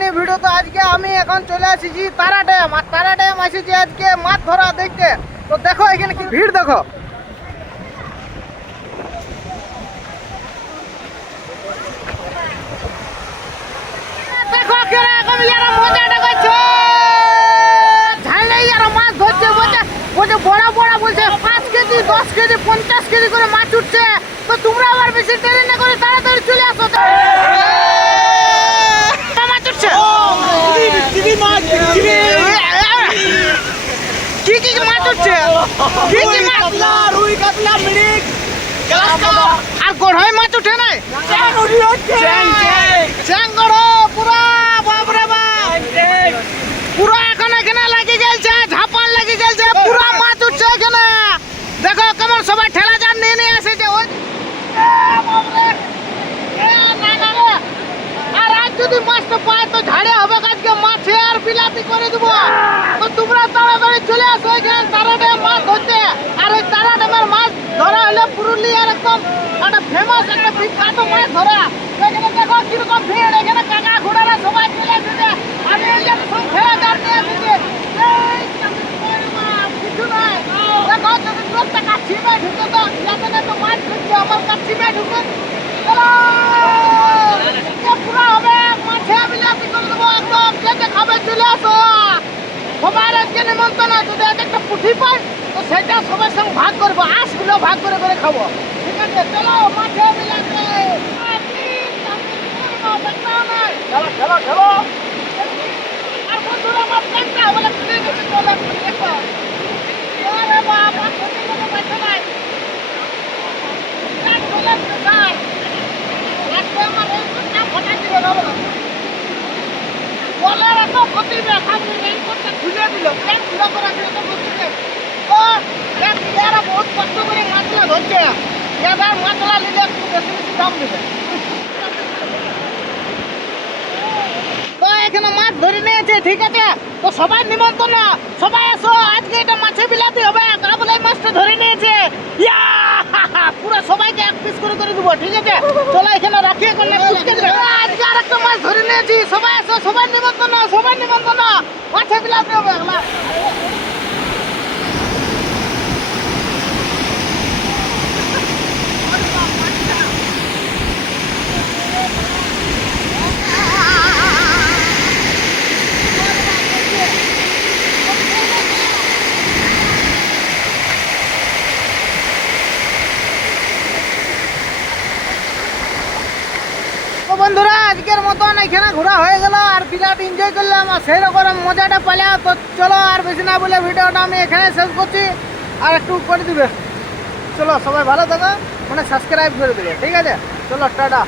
নেই ভিডিও তো আজকে আমি এখন চলে আসিছি তারা ড্যাম, আর তারা ড্যাম আসিছি আজকে মাছ ধরা দেখতে। তো দেখো এখানে কি ভিড় দেখো। বড় বড় বলছে, পাঁচ কেজি, দশ কেজি, পঞ্চাশ কেজি করে মাছ উঠছে তো তোমরা আবার বেশি দেরি না করে তাড়াতাড়ি চলে আসো তো। মাছ উঠছে কি কি মাছ উঠছে কি কি মাছ রুই কাতলা মিরিক। আর গড়াই মাছ উঠে নাই চ্যাংগড় পুরা বাপরে বাপ। পুরো এখন এখানে লেগে গেছে ঝাপান লেগে গেছে পুরো মাছ উঠছে এখানে। দেখো কেমন সবাই ঠেলা জান নিয়ে নিয়ে এসেছে ওই! আর আজ যদি মাছটা পায় তো ঝাড়ে হবে আজকে মাছে আর বিলাতি করে দেবো তো তোমরা তাড়াতাড়ি চলে আসো এখানে তারা ড্যাম মাছ ধরতে আর ওই তারা ড্যামের মাছ ধরা হলে পুরুলিয়ার একদম একটা ফেমাস একটা বিখ্যাত মাছ ধরা এখানে দেখো কীরকম ভিড় এখানে কাকা ঘোড়ারা সবাই চলে এসেছে আমি এই যে সব ঠেলা জাল নিয়ে এসেছি এই কিছু নাই দেখো যদি লোকটা কাছি মে ঢুকে তো যাতে না তো মাছ ঢুকছে আমার কাছি মে ঢুকে চলো এ পুরো হবে মাছে বিলাতি করে দেবো একদম যে যে খাবে চলে আসো সবার আজকে নিমন্ত্রণ আছে যদি এক একটা পুঁঠি পাই তো সেটা সবার সঙ্গে ভাগ করব আঁশগুলো ভাগ করে করে খাব ঠিক আছে চলো মাছে বিলাতি খেলো খেলো। বহুত কষ্ট করে মাছলা ধরছে এবার মাছলা নিলে একটু বেশি বেশি দাম দেবে তো এখানে মাছ ধরে নিয়েছে, ঠিক আছে? তো সবাই নিমন্ত্রণ, সবাই এসো, আজকে এটা মাছে বিলাতে হবে তা বলে মাছটা ধরে নিয়েছে। ইয়া! পুরো সবাইকে এক পিস করে করে দেবো, ঠিক আছে? চলো এখানে রাখি, এখন। আজকে আর একটা মাছ ধরে নিয়েছি, সবাই এসো, সবাই নিমন্ত্রণ সবাই নিমন্ত্রণ। মাছে বিলাতে হবে এগুলা তো বন্ধুরা, আজকের মতন এখানে ঘোরা হয়ে গেল। আর বিরাট এনজয় করলাম আর সেই রকম মজাটা পেলাম তো চলো আর বেশি না বলে ভিডিওটা আমি এখানে শেষ করছি। আর একটু করে দিবে। চলো সবাই ভালো থাকো মানে সাবস্ক্রাইব করে দেবে। ঠিক আছে? চলো, টাটা।